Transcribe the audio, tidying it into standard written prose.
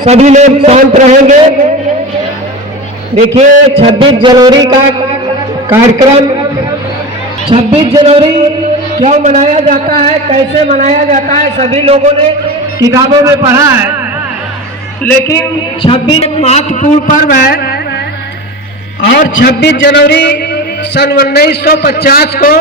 सभी लोग शांत रहेंगे। देखिए 26 जनवरी का कार्यक्रम, 26 जनवरी क्यों मनाया जाता है, कैसे मनाया जाता है, सभी लोगों ने किताबों में पढ़ा है। लेकिन 26 एक महत्वपूर्ण पर्व है और 26 जनवरी सन 1950 को